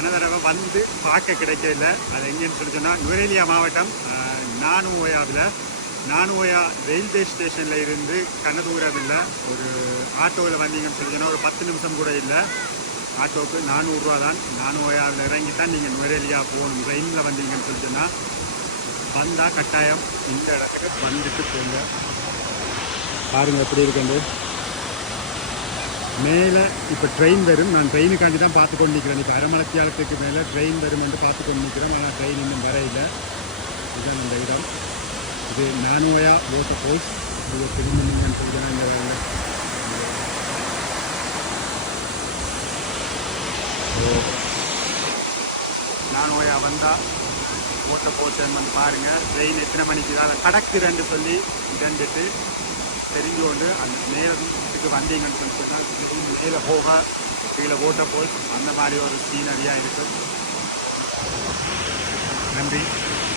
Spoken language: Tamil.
கனதடவை வந்து பார்க்க கிடைக்கல. அது எங்கேன்னு சொல்லி சொன்னால் நுவரேலியா மாவட்டம் நானுஓயாவில் நானுஓயா ரயில்வே ஸ்டேஷனில் இருந்து கனதூரம் இல்லை. ஒரு ஆட்டோவில் வந்தீங்கன்னு சொல்லி சொன்னால் ஒரு 10 நிமிஷம் கூட இல்லை. ஆட்டோவுக்கு 400 ரூபா தான். நானுஓயாவில் இறங்கி தான் நீங்கள் நுவரேலியா போகணும். ட்ரெயினில் வந்தீங்கன்னு சொல்லி சொன்னால் வந்தால் கட்டாயம் இந்த இடத்துக்கு வந்துட்டு போங்க. பாருங்கள் எப்படி இருக்குண்டு. மேலே இப்போ ட்ரெயின் வரும். நான் ட்ரெயினுக்காண்டி தான் பார்த்து கொண்டு நிற்கிறேன். இப்போ அரமலத்தியாலத்துக்கு மேலே ட்ரெயின் வரும் என்று பார்த்து கொண்டு நிற்கிறேன். ஆனால் ட்ரெயின் இன்னும் வரையில்லை. இதுதான் இந்த இடம். இது நானுஓயா வாட்டர் ஃபால்ஸ். இது திரும்பிங்கன்னு சொல்லி தான் இந்த நானுஓயா வந்தால் வாட்டர் ஃபால்ஸ் வந்து பாருங்கள். ட்ரெயின் எத்தனை மணிக்கு தான் கடக்குறேன்னு சொல்லி இதண்டுட்டு தெரிஞ்சு கொண்டு அந்த நேரத்துக்கு வந்தீங்கன்னு சொல்லி சொன்னால் மேலே போக கீழே வாட்டர் ஃபால்ஸ் அந்த மாதிரி ஒரு சீனரியாக இருக்குது. நன்றி.